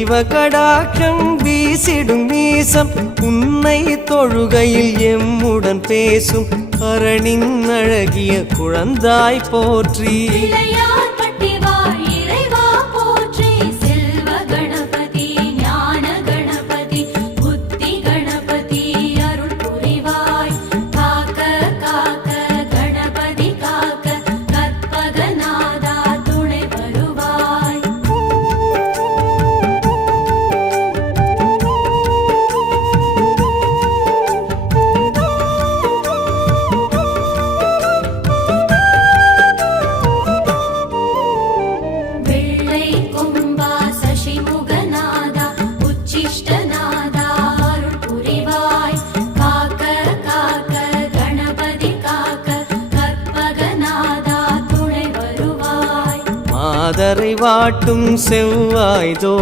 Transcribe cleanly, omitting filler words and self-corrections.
தெய்வ கடாட்சம் வீசிடும் நீசம் உன்னை தொழுகையில் எம்முடன் பேசும் அரணின் அழகிய குழந்தாய் போற்றி. மாதரை வாட்டும் செவ்வாய்தோ